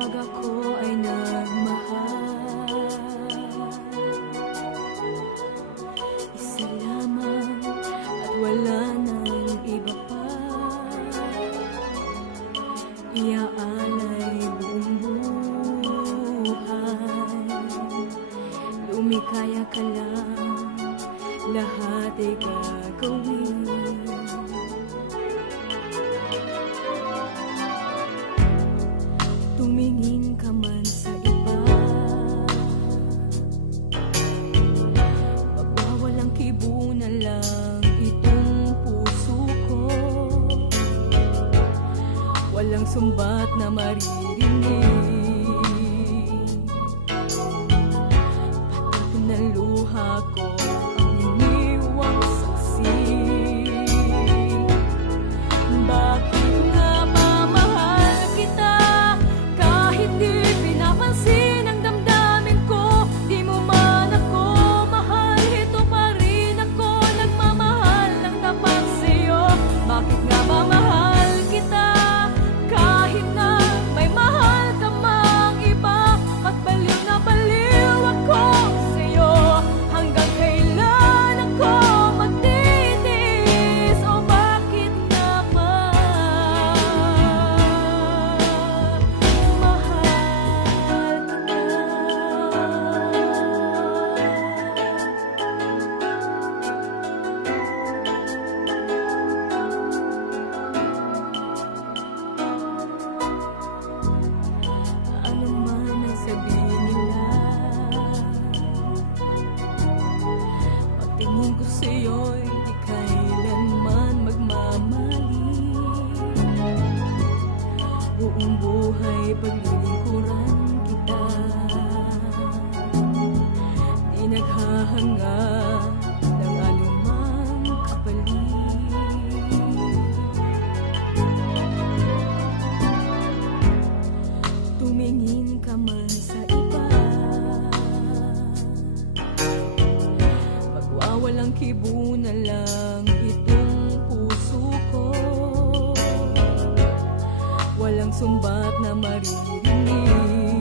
kapag ako ay nagmahal, isa lamang at wala nang iba pa. Iaalay buong buhay, lumikaya ka lang, lahat ay gagawin. Tumingin ka man sa iba, magwawalang kibo na lang itong puso ko. Walang sumbat na maririnig, patatin ng luha ko ang iniwang saksi. Bakit nga ba mahal kita kahit di pinapansin ang damdamin ko? Di mo man ako mahal, ito pa rin ako nagmamahal ng tapat sa'yo. Bakit nga ba mahal kita kahit na may mahal ka mang iba? At baliw na baliw ako sa'yo, hanggang kailan ako magtitiis? O bakit nga ba mahal ano man ang sabihin nila, pagtingin ko sa'yo'y di kailanman magmamali. Buong buhay paglilingkuran kita, di naghahanga ng anumang kapalit. Tumingin ka man sa iba, magwawalang kibo na lang itong puso ko. Walang sumbat na maririnig,